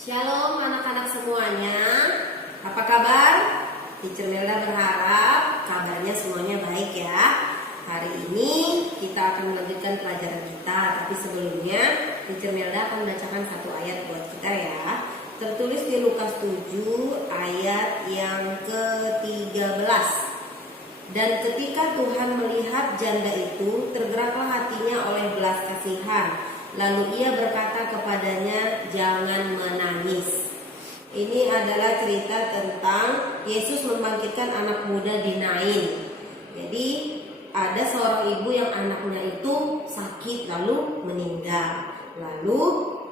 Shalom anak-anak semuanya. Apa kabar? Teacher Melda berharap kabarnya semuanya baik ya. Hari ini kita akan melanjutkan pelajaran kita, tapi sebelumnya Teacher Melda akan membacakan satu ayat buat kita ya. Tertulis di Lukas 7 ayat yang ke-13. Dan ketika Tuhan melihat janda itu, tergeraklah hatinya oleh belas kasihan. Lalu ia berkata kepadanya, jangan menangis. Ini adalah cerita tentang Yesus membangkitkan anak muda di Nain. Jadi ada seorang ibu yang anaknya itu sakit lalu meninggal. Lalu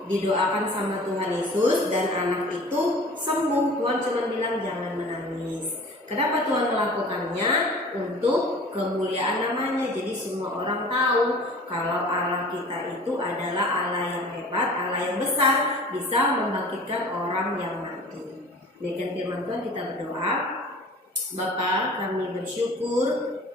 didoakan sama Tuhan Yesus dan anak itu sembuh. Tuhan cuma bilang jangan menangis. Kenapa Tuhan melakukannya? Untuk kemuliaan namanya. Jadi semua orang tahu kalau Allah kita itu adalah Allah yang hebat, Allah yang besar, bisa membangkitkan orang yang mati. Dengan firman Tuhan kita berdoa. Bapa, kami bersyukur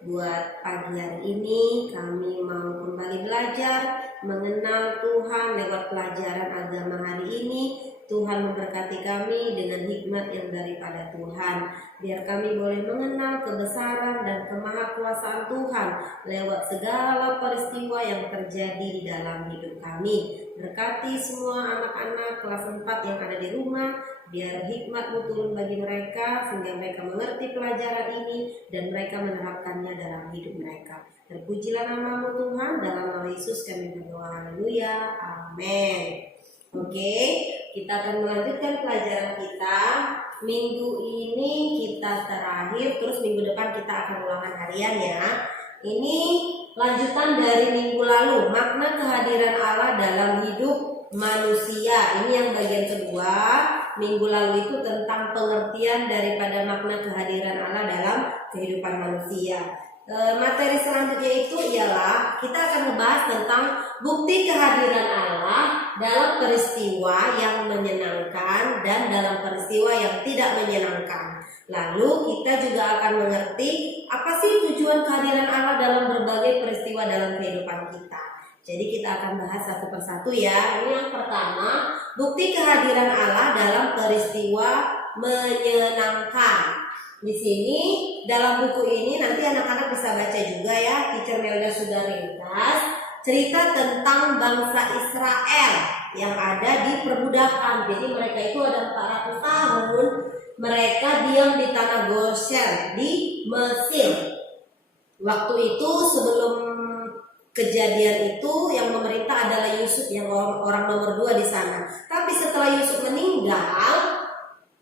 buat pagi hari ini. Kami mau kembali belajar mengenal Tuhan lewat pelajaran agama hari ini. Tuhan memberkati kami dengan hikmat yang daripada Tuhan. Biar kami boleh mengenal kebesaran dan kemahakuasaan Tuhan lewat segala peristiwa yang terjadi di dalam hidup kami. Berkati semua anak-anak kelas 4 yang ada di rumah. Biar hikmat-Mu turun bagi mereka sehingga mereka mengerti pelajaran ini dan mereka menerapkannya dalam hidup mereka. Terpujilah nama-Mu Tuhan, dalam nama Yesus kami berdoa. Haleluya. Amin. Oke, kita akan melanjutkan pelajaran kita. Minggu ini kita terakhir, terus minggu depan kita akan ulangan harian ya. Ini lanjutan dari minggu lalu, makna kehadiran Allah dalam hidup manusia. Ini yang bagian kedua. Minggu lalu itu tentang pengertian daripada makna kehadiran Allah dalam kehidupan manusia. Materi selanjutnya itu ialah kita akan membahas tentang bukti kehadiran Allah dalam peristiwa yang menyenangkan dan dalam peristiwa yang tidak menyenangkan. Lalu kita juga akan mengerti apa sih tujuan kehadiran Allah dalam berbagai peristiwa dalam kehidupan kita. Jadi kita akan bahas satu persatu ya. Ini yang pertama, bukti kehadiran Allah dalam peristiwa menyenangkan. Di sini dalam buku ini nanti anak-anak bisa baca juga ya. Teacher Melda sudah ringkas cerita tentang bangsa Israel yang ada di perbudakan. Jadi mereka itu ada 400 tahun mereka diam di tanah Goshen di Mesir. Waktu itu sebelum kejadian itu yang memerintah adalah Yusuf yang orang nomor 2 di sana. Tapi setelah Yusuf meninggal,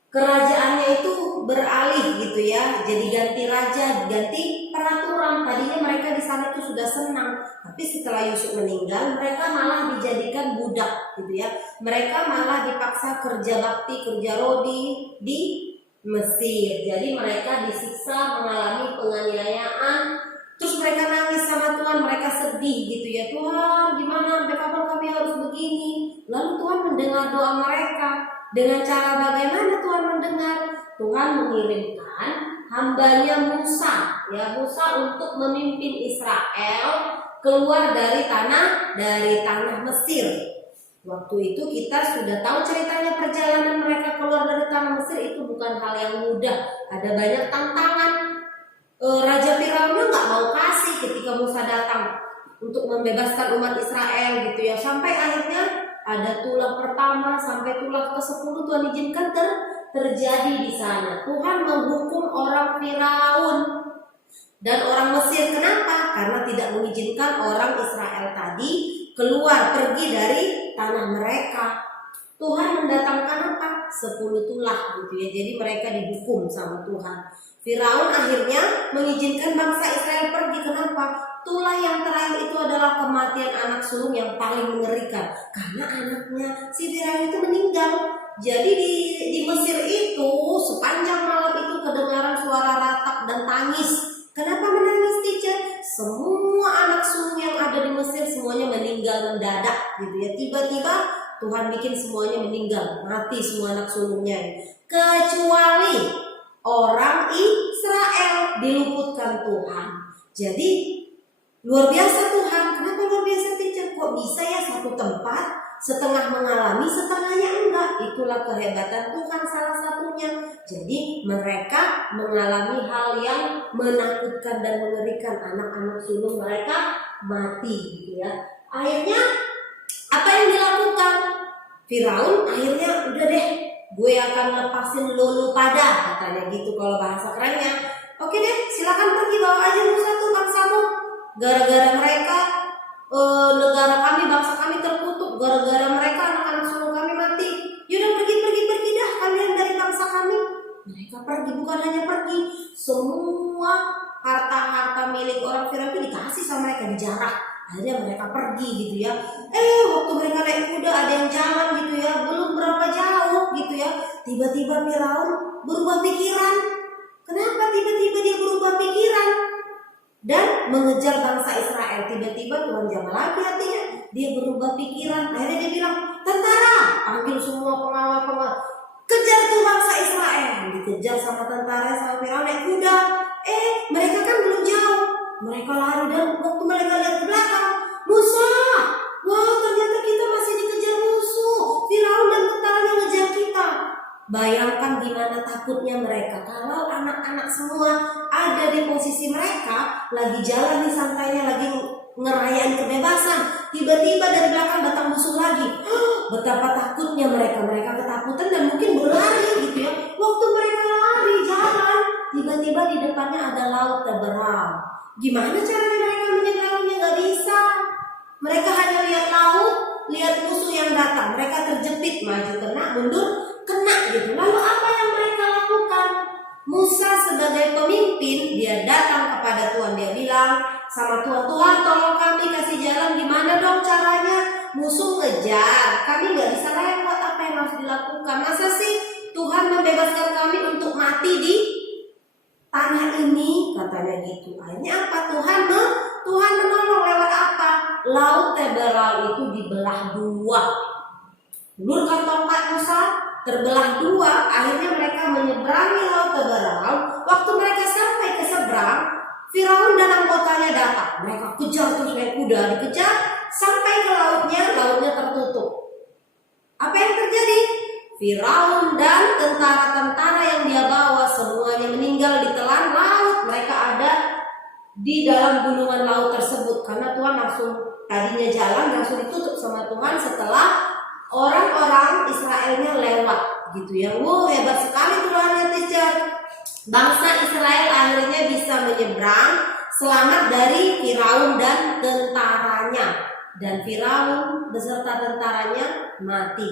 kerajaannya itu beralih gitu ya, jadi ganti raja, ganti peraturan. Tadinya mereka di sana itu sudah senang, tapi setelah Yusuf meninggal, mereka malah dijadikan budak gitu ya. Mereka malah dipaksa kerja bakti, kerja rodi di Mesir. Jadi mereka disiksa, mengalami penganiayaan. Terus mereka nangis sama Tuhan, mereka sedih gitu ya. Tuhan, gimana? Sampai kapan kami harus begini? Lalu Tuhan mendengar doa mereka. Dengan cara bagaimana Tuhan mendengar? Tuhan mengirimkan hambanya Musa, ya Musa untuk memimpin Israel keluar dari tanah Mesir. Waktu itu kita sudah tahu ceritanya perjalanan mereka keluar dari tanah Mesir itu bukan hal yang mudah. Ada banyak tantangan. Raja Firaunnya nggak mau kasih ketika Musa datang untuk membebaskan umat Israel gitu ya. Sampai akhirnya ada tulah pertama sampai tulah ke-10 Tuhan izinkan terjadi di sana. Tuhan menghukum orang Firaun dan orang Mesir. Kenapa? Karena tidak mengizinkan orang Israel tadi keluar pergi dari tanah mereka. Tuhan mendatangkan apa? 10 tulah gitu ya. Jadi mereka dihukum sama Tuhan. Firaun akhirnya mengizinkan bangsa Israel pergi. Kenapa? Tulah yang terakhir itu adalah kematian anak sulung yang paling mengerikan. Karena anaknya si Firaun itu meninggal. Jadi di Mesir itu sepanjang malam itu kedengaran suara ratap dan tangis. Kenapa menangis, teacher? Semua anak sulung yang ada di Mesir semuanya meninggal mendadak gitu ya. Tiba-tiba Tuhan bikin semuanya meninggal, mati semua anak sulungnya. Kecuali orang Israel diluputkan Tuhan. Jadi luar biasa Tuhan. Kenapa luar biasa, teacher? Kok bisa ya satu tempat setengah mengalami, setengahnya enggak? juga. Itulah kehebatan Tuhan salah satunya. Jadi mereka mengalami hal yang menakutkan dan mengerikan. Anak-anak sulung mereka mati gitu ya. Akhirnya apa yang dilakukan? Firaun akhirnya udah deh, gue akan lepasin lu pada, katanya gitu kalau bahasa kerennya. Oke deh, silakan pergi, bawa aja Musa tuh bangsamu. Gara-gara mereka negara kami, bangsa kami terkutuk, gara-gara mereka anak-anak sulung kami mati. Yaudah pergi dah kalian dari bangsa kami. Mereka pergi, bukan hanya pergi, semua harta-harta milik orang Firaun itu dikasih sama mereka, dijarah. Akhirnya mereka pergi gitu ya. Waktu mereka naik kuda ada yang jalan gitu ya, belum berapa jauh gitu ya, tiba-tiba Firaun berubah pikiran. Kenapa tiba-tiba dia berubah pikiran dan mengejar bangsa Israel? Tiba-tiba Tuhan jaga lagi hatinya, dia berubah pikiran. Akhirnya dia bilang, tentara, panggil semua pengawal, kejar tuh bangsa Israel. Dikejar sama tentara, sama Firaun naik kuda. Mereka kan belum jauh. Mereka lari dan waktu mereka lihat ke belakang, Musa, wah ternyata kita masih dikejar musuh. Firaun dan tentaranya ngejar kita. Bayangkan gimana takutnya mereka kalau anak-anak semua ada di posisi mereka, lagi jalan di santainya, lagi ngerayain kebebasan. Tiba-tiba dari belakang datang musuh lagi. Betapa takutnya mereka ketakutan dan mungkin berlari gitu ya. Waktu mereka lari jalan, tiba-tiba di depannya ada laut Teberau. Gimana caranya mereka menyeberanginya? Gak bisa. Mereka hanya lihat laut, lihat musuh yang datang. Mereka terjepit, maju kena, mundur kena gitu. Lalu apa yang mereka lakukan? Musa sebagai pemimpin, dia datang kepada Tuhan. Dia bilang sama Tuhan, Tuhan tolong kami kasih jalan, gimana dong caranya? Musuh ngejar, kami gak bisa lewat, apa yang harus dilakukan? Masa sih Tuhan membebaskan kami untuk mati di tanah ini, katanya gitu. Akhirnya apa? Tuhan menolong lewat apa? Laut Teberau itu dibelah dua. Ulurkan tongkat Musa, terbelah dua. Akhirnya mereka menyeberangi laut Teberau. Waktu mereka sampai ke seberang, Firaun dan anggotanya datang. Mereka kejar terus naik kuda, dikejar sampai ke lautnya tertutup. Apa yang terjadi? Firaun dan tentara-tentara yang dia bawa semuanya meninggal ditelan laut. Mereka ada di dalam gulungan laut tersebut karena Tuhan langsung tadinya jalan langsung ditutup sama Tuhan setelah orang-orang Israelnya lewat gitu ya. Wow, hebat sekali Tuhannya, teacher. Bangsa Israel akhirnya bisa menyeberang selamat dari Firaun dan tentaranya, dan Firaun beserta tentaranya mati.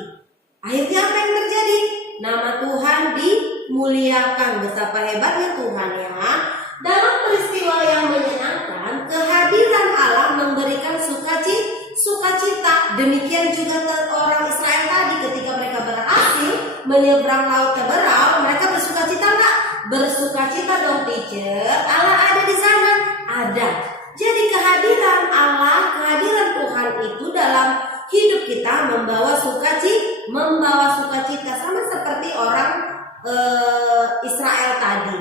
Akhirnya apa yang terjadi? Nama Tuhan dimuliakan. Betapa hebatnya Tuhan ya. Dalam peristiwa yang menyenangkan, kehadiran Allah memberikan sukacita. Demikian juga orang Israel tadi ketika mereka berhasil menyeberang laut Teberau, mereka bersukacita enggak? Bersukacita dong, teacher. Allah ada di sana. Ada. Jadi kehadiran Allah, kehadiran Tuhan itu dalam hidup kita membawa sukacita sama seperti orang Israel tadi.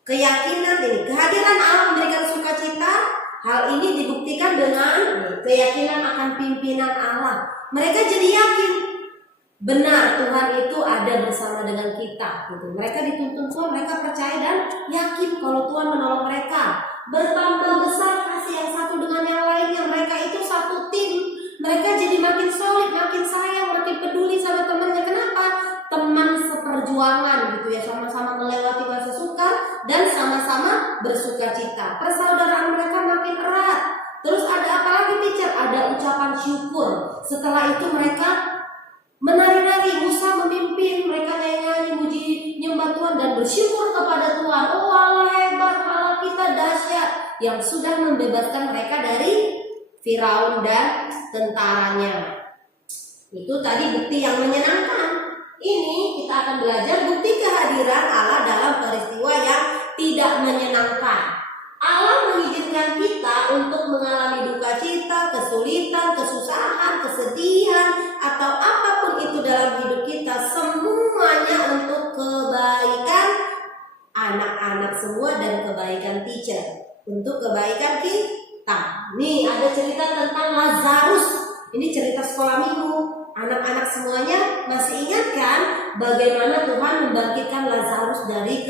Keyakinan ini, kehadiran Allah memberikan sukacita. Hal ini dibuktikan dengan keyakinan akan pimpinan Allah. Mereka jadi yakin benar Tuhan itu ada bersama dengan kita. Gitu. Mereka dituntun Tuhan, mereka percaya dan yakin kalau Tuhan menolong mereka. Bertambah besar kasih yang satu dengan yang lainnya. Mereka itu satu tim. Mereka jadi makin solid, makin sayang, makin peduli sama temannya. Kenapa? Teman seperjuangan gitu ya, sama-sama melewati masa sukar dan sama-sama bersukacita. Persaudaraan mereka makin erat. Terus ada apa lagi, teacher? Ada ucapan syukur. Setelah itu mereka menari-nari, Musa memimpin, mereka nyanyi-nyanyi, muji nyembah Tuhan dan bersyukur kepada Tuhan. Oh Allah hebat, Allah kita dahsyat, yang sudah membebaskan mereka dari Firaun dan tentaranya. Itu tadi bukti yang menyenangkan. Ini kita akan belajar bukti kehadiran Allah dalam peristiwa yang tidak menyenangkan. Allah mengizinkan kita untuk mengalami duka cita, kesulitan, kesusahan, kesedihan, atau apapun itu dalam hidup kita. Semuanya untuk kebaikan anak-anak semua dan kebaikan teacher. Untuk kebaikan kita. Nih ada cerita tentang Lazarus. Ini cerita sekolah minggu. Anak-anak semuanya masih ingat bagaimana Tuhan membangkitkan Lazarus dari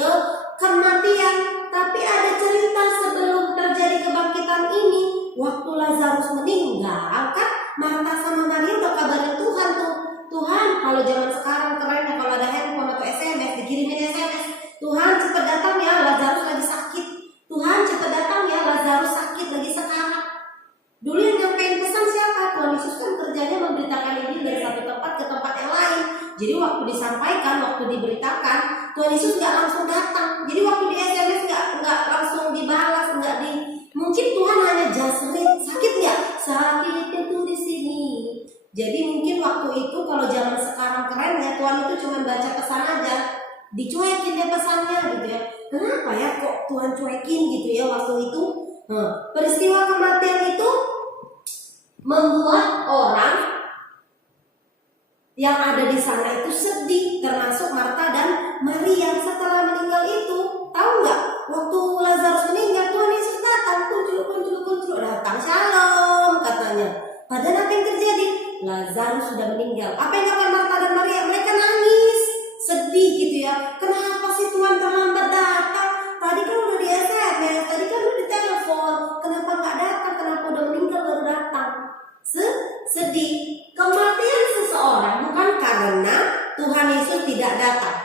kematian. Tapi ada cerita sebelum terjadi kebangkitan ini, waktu Lazarus meninggal kan Marta sama Maria udah kabarin Tuhan tuh. Tuhan, kalau zaman sekarang keren ya, kalau ada handphone atau SMS dikirimin SMS. Tuhan cepat datang ya, Lazarus lagi sakit. Tuhan cepat datang ya, Lazarus sakit lagi sekarat. Dulu yang nyampein pesan siapa? Tuhan Yesus kan kerjanya memberitakan Injil dari satu tempat ke tempat yang lain. Jadi waktu disampaikan, waktu diberitakan, Tuhan Yesus nggak langsung datang. Jadi waktu di SMS nggak langsung dibalas, mungkin Tuhan hanya just read, sakit nggak? Sakit itu di sini. Jadi mungkin waktu itu kalau zaman sekarang keren ya, Tuhan itu cuma baca pesan aja, dicuekin dia pesannya gitu ya. Kenapa ya kok Tuhan cuekin gitu ya waktu itu? Peristiwa kematian itu membuat orang yang ada di sana itu sedih, termasuk Marta dan Maria. Setelah meninggal itu, tahu nggak? Waktu Lazarus meninggal, Tuhan Yesus datang, kuncul datang, shalom katanya. Padahal apa yang terjadi? Lazarus sudah meninggal. Apa yang dilakukan Marta dan Maria? Mereka nangis, sedih gitu ya. Kenapa sih Tuhan terlambat datang? Tadi kan udah di SMS, tadi kan udah di telepon. Kenapa nggak datang? Kenapa udah meninggal baru datang? Sedih. Kematian seseorang bukan karena Tuhan Yesus tidak datang,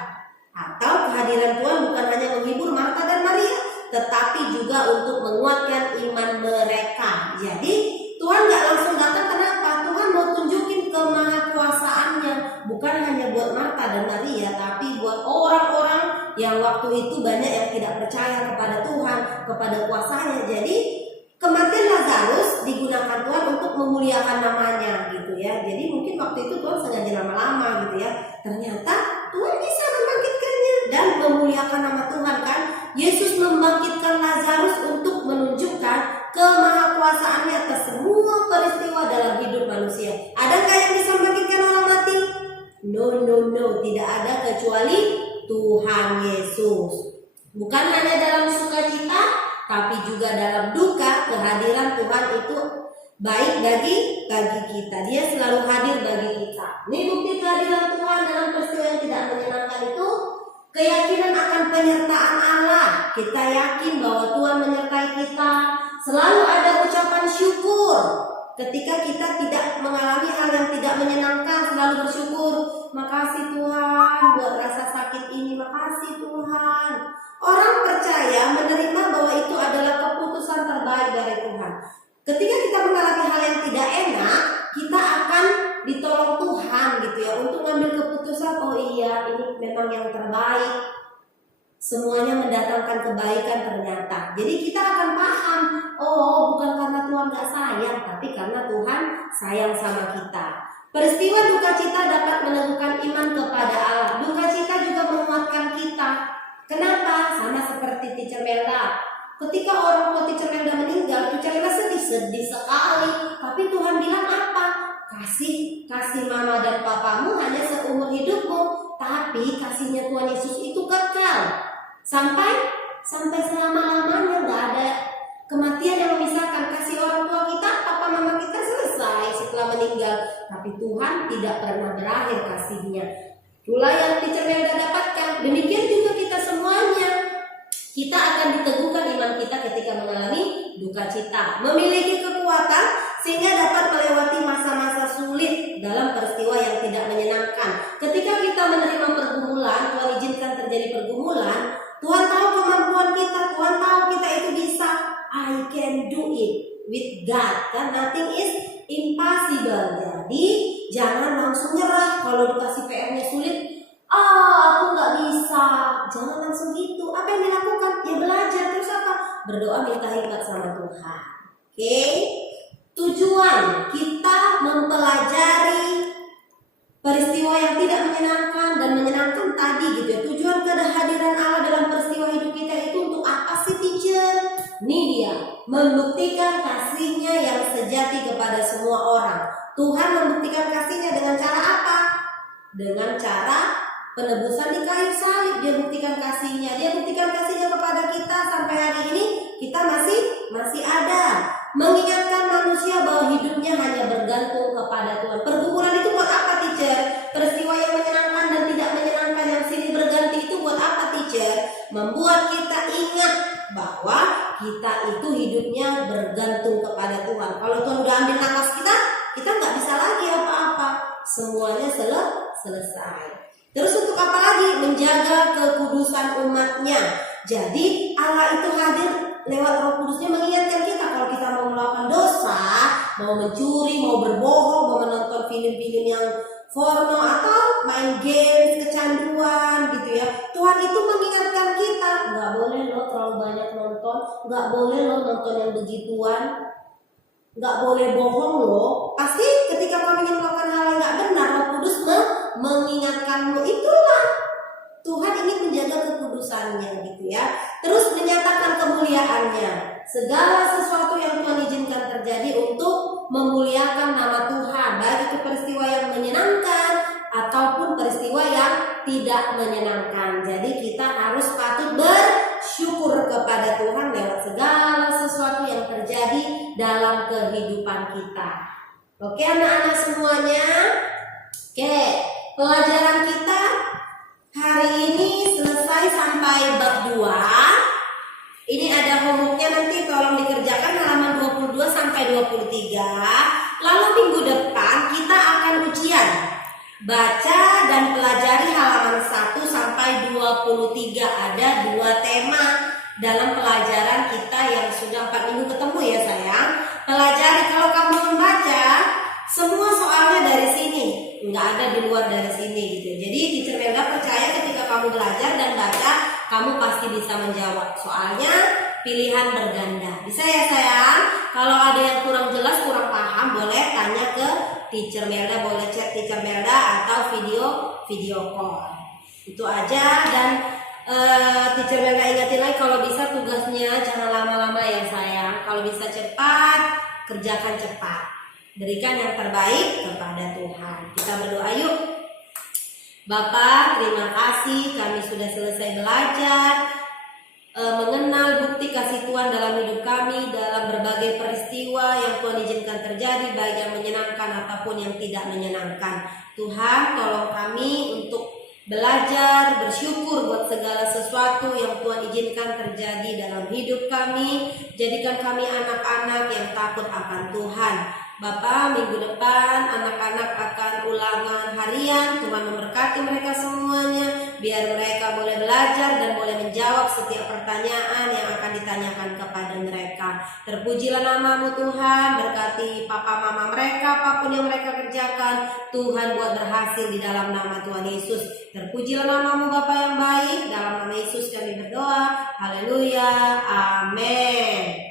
atau kehadiran Tuhan bukan hanya menghibur Marta dan Maria, tetapi juga untuk menguatkan iman mereka. Jadi Tuhan nggak langsung datang. Kenapa? Tuhan mau tunjukin kemahakuasaannya, bukan hanya buat Marta dan Maria, tapi buat orang-orang yang waktu itu banyak yang tidak percaya kepada Tuhan, kepada kuasanya. Jadi kematian Lazarus digunakan Tuhan untuk memuliakan namanya gitu ya. Jadi mungkin waktu itu Tuhan sengaja lama-lama gitu ya. Ternyata Tuhan bisa membangkitkannya dan memuliakan nama Tuhan kan. Yesus membangkitkan Lazarus untuk menunjukkan kemahakuasaannya atas semua peristiwa dalam hidup manusia. Adakah yang bisa membangkitkan orang mati? No, tidak ada kecuali Tuhan Yesus. Bukan hanya dalam sukacita, tapi juga dalam duka. Kehadiran Tuhan itu baik bagi kita. Dia selalu hadir bagi kita. Ini bukti kehadiran Tuhan dalam peristiwa yang tidak menyenangkan itu, keyakinan akan penyertaan Allah. Kita yakin bahwa Tuhan menyertai kita. Selalu ada ucapan syukur. Ketika kita tidak mengalami hal yang tidak menyenangkan, selalu bersyukur. Makasih Tuhan buat rasa sakit ini. Makasih Tuhan. Orang percaya menerima bahwa itu adalah keputusan terbaik dari Tuhan. Ketika kita mengalami hal yang tidak enak, kita akan ditolong Tuhan gitu ya, untuk ngambil keputusan. Oh iya, ini memang yang terbaik. Semuanya mendatangkan kebaikan ternyata. Jadi kita akan paham, oh bukan karena Tuhan gak sayang, tapi karena Tuhan sayang sama kita. Peristiwa duka cita dapat meneguhkan iman kepada Allah. Duka cita juga menguatkan kita. Kenapa? Sama seperti Teacher Melda. Ketika orang tua Teacher Melda meninggal, Teacher Melda sedih sekali. Tapi Tuhan bilang apa? Kasih mama dan papamu hanya seumur hidupmu, tapi kasihnya Tuhan Yesus itu kekal. Sampai selama-lamanya. Gak ada kematian yang memisahkan. Kasih orang tua kita, papa mama kita selesai setelah meninggal, tapi Tuhan tidak pernah berakhir kasihnya. Itulah yang Teacher Melda dapatkan. Demikian juga kita semuanya. Kita akan diteguhkan iman kita ketika mengalami duka cita, memiliki kekuatan sehingga dapat melewati masa-masa sulit dalam peristiwa yang tidak menyenangkan. Ketika kita menerima pergumulan, Tuhan izinkan terjadi pergumulan, Tuhan tahu kemampuan kita, Tuhan tahu kita itu bisa. I can do it with God, kan nothing is impossible. Jadi jangan langsung nyerah kalau dikasih PR-nya sulit. Aku nggak bisa. Jangan langsung gitu. Apa yang dilakukan? Ya belajar. Terus apa? Berdoa minta hikmat sama Tuhan. Oke? Tujuan kita mempelajari peristiwa yang tidak menyenangkan dan menyenangkan tadi gitu ya. Tujuan kehadiran Allah dalam peristiwa hidup kita itu untuk apa sih, teacher? Ini dia, membuktikan kasihnya yang sejati kepada semua orang. Tuhan membuktikan kasihnya dengan cara apa? Dengan cara penebusan di kayu salib. Dia buktikan kasihnya. Dia buktikan kasihnya kepada kita sampai hari ini. Kita masih ada. Mengingatkan manusia bahwa hidupnya hanya bergantung kepada Tuhan. Pergumulan itu buat apa, teacher? Peristiwa yang menyenangkan dan tidak menyenangkan membuat kita ingat bahwa kita itu hidupnya bergantung kepada Tuhan. Kalau Tuhan udah ambil nafas kita nggak bisa lagi apa-apa. Semuanya selesai. Terus untuk apa lagi? Menjaga kekudusan umatnya. Jadi Allah itu hadir lewat Roh Kudusnya mengingatkan kita kalau kita mau melakukan dosa, mau mencuri, mau berbohong, mau menonton film-film yang porno atau main games, kecanduan gitu ya. Tuhan itu mengingatkan kita, nggak boleh loh terlalu banyak nonton, nggak boleh loh nonton yang begituan, nggak boleh bohong loh. Pasti ketika kamu ingin melakukan hal yang nggak benar, Roh Kudus mengingatkanmu. Itulah Tuhan ingin menjaga kekudusannya gitu ya. Terus menyatakan kemuliaannya. Segala sesuatu yang Tuhan izinkan terjadi untuk memuliakan nama Tuhan, baik itu peristiwa yang menyenangkan ataupun peristiwa yang tidak menyenangkan. Jadi kita harus patut bersyukur kepada Tuhan lewat segala sesuatu yang terjadi dalam kehidupan kita. Oke anak-anak semuanya. Oke, pelajaran kita hari ini selesai sampai bab 2. Ini ada homeworknya, nanti tolong dikerjakan halaman 22 sampai 23. Lalu minggu depan kita akan ujian. Baca dan pelajari halaman 1 sampai 23. Ada 2 tema dalam pelajaran kita yang sudah 4 minggu ketemu ya sayang. Pelajari, kalau kamu membaca semua soalnya dari sini, nggak ada di luar dari sini gitu. Jadi Teacher Melda percaya ketika kamu belajar dan baca, kamu pasti bisa menjawab. Soalnya pilihan berganda. Bisa ya sayang? Kalau ada yang kurang jelas, kurang paham, boleh tanya ke Teacher Melda, boleh chat Teacher Melda atau video call. Itu aja. Dan Teacher Melda ingatin lagi, kalau bisa tugasnya jangan lama-lama ya sayang. Kalau bisa cepat, kerjakan cepat. Berikan yang terbaik kepada Tuhan. Kita berdoa yuk. Bapa, terima kasih kami sudah selesai belajar mengenal bukti kasih Tuhan dalam hidup kami, dalam berbagai peristiwa yang Tuhan izinkan terjadi, baik yang menyenangkan ataupun yang tidak menyenangkan. Tuhan, tolong kami untuk belajar, bersyukur buat segala sesuatu yang Tuhan izinkan terjadi dalam hidup kami. Jadikan kami anak-anak yang takut akan Tuhan. Bapak, minggu depan anak-anak akan ulangan harian. Tuhan memberkati mereka semuanya, biar mereka boleh belajar dan boleh menjawab setiap pertanyaan yang akan ditanyakan kepada mereka. Terpujilah nama-Mu Tuhan, berkati papa mama mereka, apapun yang mereka kerjakan, Tuhan buat berhasil di dalam nama Tuhan Yesus. Terpujilah nama-Mu Bapa yang baik, dalam nama Yesus kami berdoa. Haleluya, amin.